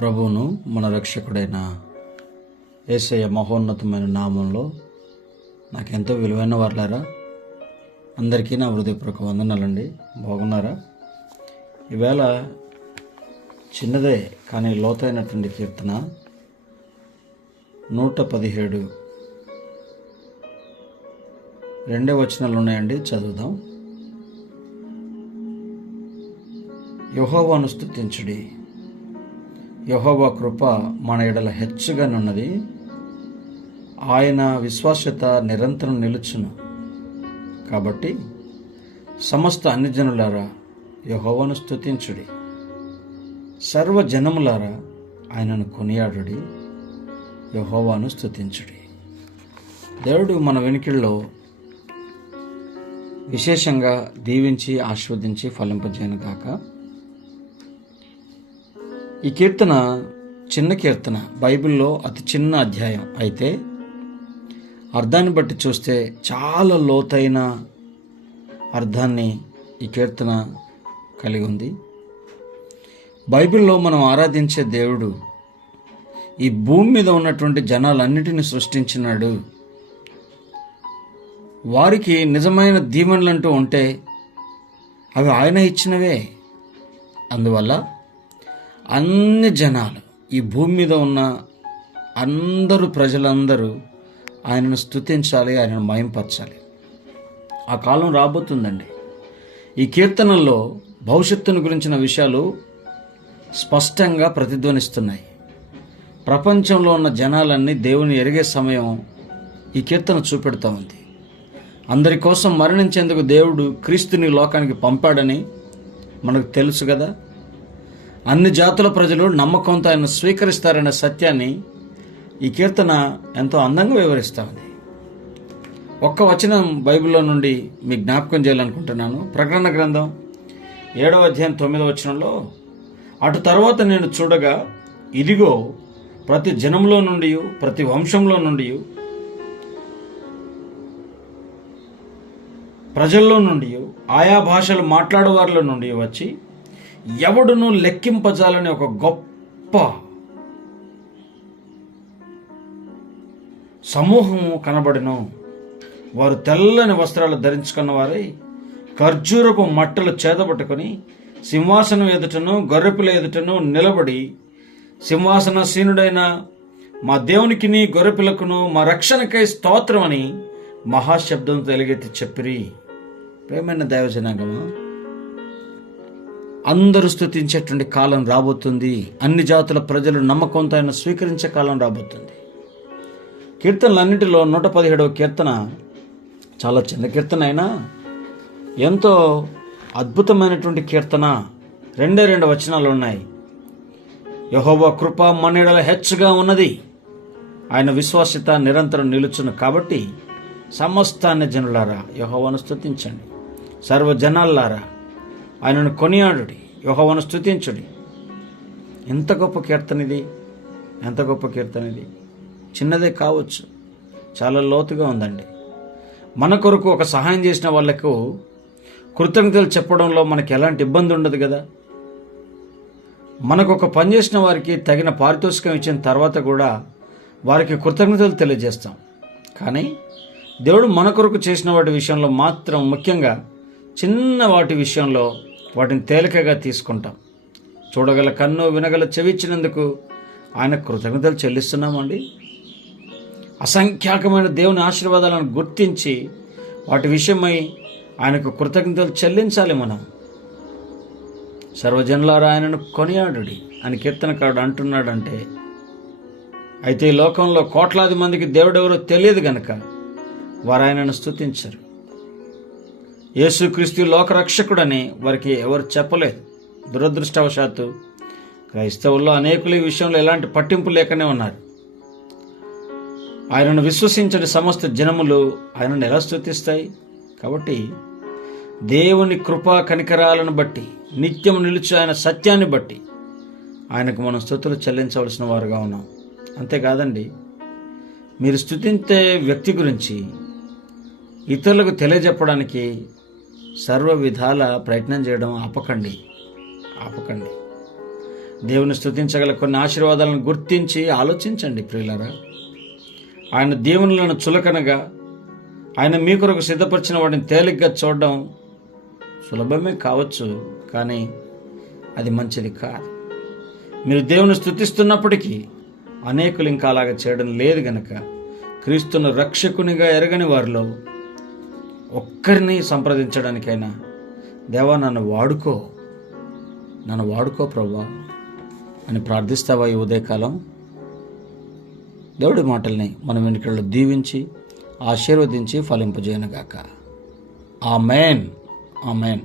ప్రభువును మన రక్షకుడైన యేసయ్య మహోన్నతమైన నామంలో నాకెంతో విలువైన వారులారా, అందరికీ నా హృదయపూర్వక వందనాలండి. బాగున్నారా? ఈవేళ చిన్నదే కానీ లోతైనటువంటి కీర్తన 117 రెండే వచనాలు ఉన్నాయండి, చదువుదాం. యెహోవాను స్తుతించుడి, యెహోవా కృప మన ఎడల హెచ్చుగానున్నది, ఆయన విశ్వాస్యత నిరంతరం నిలుచును. కాబట్టి సమస్త అన్యజనులారా యెహోవాను స్తుతించుడి, సర్వజనములారా ఆయనను కొనియాడుడి, యెహోవాను స్తుతించుడి. దేవుడు మన వెనుకల్లో విశేషంగా దీవించి ఆశీర్వదించి ఫలింపజేయను గాక. ఈ కీర్తన చిన్న కీర్తన, బైబిల్లో అతి చిన్న అధ్యాయం, అయితే అర్థాన్ని బట్టి చూస్తే చాలా లోతైన అర్థాన్ని ఈ కీర్తన కలిగి ఉంది. బైబిల్లో మనం ఆరాధించే దేవుడు ఈ భూమి మీద ఉన్నటువంటి జనాలన్నిటిని సృష్టించినాడు. వారికి నిజమైన దీవెనలంటూ ఉంటే అవి ఆయన ఇచ్చినవే. అందువల్ల అన్ని జనాలు, ఈ భూమి మీద ఉన్న అందరూ, ప్రజలందరూ ఆయనను స్తుతించాలి, ఆయనను మహింపరచాలి. ఆ కాలం రాబోతుందండి. ఈ కీర్తనల్లో భవిష్యత్తును గురించిన విషయాలు స్పష్టంగా ప్రతిధ్వనిస్తున్నాయి. ప్రపంచంలో ఉన్న జనాలన్నీ దేవుని ఎరిగే సమయం ఈ కీర్తన చూపెడుతూ ఉంది. అందరి కోసం మరణించేందుకు దేవుడు క్రీస్తుని లోకానికి పంపాడని మనకు తెలుసు కదా. అన్ని జాతుల ప్రజలు నమ్మకంతో ఆయన స్వీకరిస్తారనే సత్యాన్ని ఈ కీర్తన ఎంతో అందంగా వివరిస్తూ ఉంది. ఒక్క వచనం బైబిల్లో నుండి మీకు జ్ఞాపకం చేయాలనుకుంటున్నాను. ప్రకటన గ్రంథం 7వ అధ్యాయం 9వ వచనంలో, అటు తర్వాత నేను చూడగా, ఇదిగో ప్రతి జనంలో నుండి, ప్రతి వంశంలో నుండి, ప్రజల్లో నుండి, ఆయా భాషలు మాట్లాడేవారిలో నుండి వచ్చి ఎవడును లెక్కింపజాలని ఒక గొప్ప సమూహము కనబడెను. వారు తెల్లని వస్త్రాలు ధరించుకున్న వారై ఖర్జూరపు మట్టలు చేతబట్టుకొని సింహాసనం ఎదుటను గొర్రెపిల్ల ఎదుటను నిలబడి, సింహాసనసీనుడైన మా దేవునికిని గొర్రెపిల్లకును మా రక్షణకై స్తోత్రం అని మహాశబ్దంతో ఎలుగెత్తి చెప్పిరి. ప్రేమైన దైవజనాంగమా, అందరూ స్తుతించేటువంటి కాలం రాబోతుంది. అన్ని జాతుల ప్రజలు నమ్మకంతో ఆయన స్వీకరించే కాలం రాబోతుంది. కీర్తనలన్నింటిలో 117వ కీర్తన చాలా చిన్న కీర్తన అయినా ఎంతో అద్భుతమైనటువంటి కీర్తన. 2 వచనాలు ఉన్నాయి. యెహోవా కృప మన ఎడల హెచ్చుగా ఉన్నది, ఆయన విశ్వాస్యత నిరంతరం నిలుచును. కాబట్టి సమస్త అన్యజనులారా యెహోవాను స్తుతించండి, సర్వజనాల్లారా ఆయనను కొనియాడుడి, యెహోవాను స్తుతించుడి. ఎంత గొప్ప కీర్తన ఇది! ఎంత గొప్ప కీర్తన ఇది! చిన్నదే కావచ్చు, చాలా లోతుగా ఉందండి. మన కొరకు ఒక సహాయం చేసిన వాళ్లకు కృతజ్ఞతలు చెప్పడంలో మనకి ఎలాంటి ఇబ్బంది ఉండదు కదా. మనకు ఒక పని చేసిన వారికి తగిన పారితోషికం ఇచ్చిన తర్వాత కూడా వారికి కృతజ్ఞతలు తెలియజేస్తాం. కానీ దేవుడు మన కొరకు చేసిన వాటి విషయంలో మాత్రం, ముఖ్యంగా చిన్న వాటి విషయంలో వాటిని తేలికగా తీసుకుంటాం. చూడగల కన్ను, వినగల చెవి ఇచ్చినందుకు ఆయన కృతజ్ఞతలు చెల్లిస్తున్నామండి. అసంఖ్యాకమైన దేవుని ఆశీర్వాదాలను గుర్తించి వాటి విషయమై ఆయనకు కృతజ్ఞతలు చెల్లించాలి మనం. సర్వజనులారా ఆయనను కొనియాడుడి అని కీర్తనకారుడు అంటున్నాడంటే, అయితే ఈ లోకంలో కోట్లాది మందికి దేవుడెవరో తెలియదు గనక వారు ఆయనను స్తుతించరు. యేసుక్రీస్తు లోకరక్షకుడని వారికి ఎవరు చెప్పలేదు. దురదృష్టవశాత్తు క్రైస్తవుల్లో అనేకులు ఈ విషయంలో ఎలాంటి పట్టింపు లేకనే ఉన్నారు. ఆయనను విశ్వసించని సమస్త జనములు ఆయనను ఎలా స్తుతిస్తాయి? కాబట్టి దేవుని కృపా కనికరాలను బట్టి, నిత్యం నిలిచి ఆయన సత్యాన్ని బట్టి ఆయనకు మనం స్తుతులు చెల్లించవలసిన వారుగా ఉన్నాం. అంతేకాదండి, మీరు స్తుతించే వ్యక్తి గురించి ఇతరులకు తెలియజెప్పడానికి సర్వ విధాల ప్రయత్నం చేయడం ఆపకండి. దేవుని స్తుతించగల కొన్ని ఆశీర్వాదాలను గుర్తించి ఆలోచించండి ప్రియులారా. ఆయన దీవెనలను చులకనగా, ఆయన మీ కొరకు సిద్ధపరిచిన వాటిని తేలిగ్గా చూడడం సులభమే కావచ్చు, కానీ అది మంచిది కాదు. మీరు దేవుని స్తుతిస్తున్నప్పటికీ అనేకులు ఇంకా అలాగా చేయడం లేదు గనక క్రీస్తును రక్షకునిగా ఎరగని వారిలో ఒక్కరిని సంప్రదించడానికైనా, దేవా నన్ను వాడుకో ప్రభువా అని ప్రార్థిస్తావా ఈ ఉదయకాలం? దేవుడి మాటల్ని మన వెనుకల్లో దీవించి ఆశీర్వదించి ఫలింపజేయనుగాక. ఆమేన్. ఆమేన్.